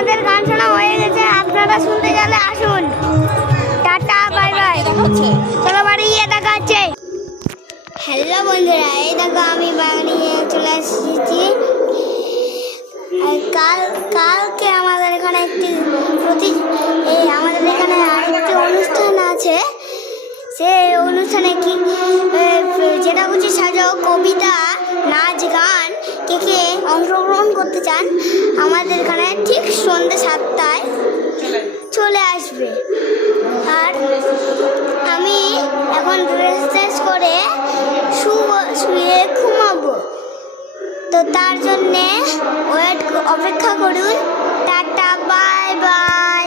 আমাদের গান শোনা হয়ে গেছে, আপনারা শুনতে গেলে আসুন। টাটা, বাই বাই, চলো বাড়ি গিয়ে দেখা হচ্ছে। হ্যালো বন্ধুরা, এই দেখো আমি বাড়ি চলে এসেছি। কালকে আমাদের এখানে আমাদের এখানে আরেকটি অনুষ্ঠান আছে। সেই অনুষ্ঠানে কি যেটা হচ্ছে সাজাও কবিতা, নাচ, গান, কে অংশগ্রহণ করতে চান আমাদের এখানে ঠিক সন্ধ্যে 7টায় চলে আসবে। আর আমি এখন ড্রেস করে শুয়ে ঘুমাবো, তো তার জন্যে অপেক্ষা করুন। Tata, bye bye.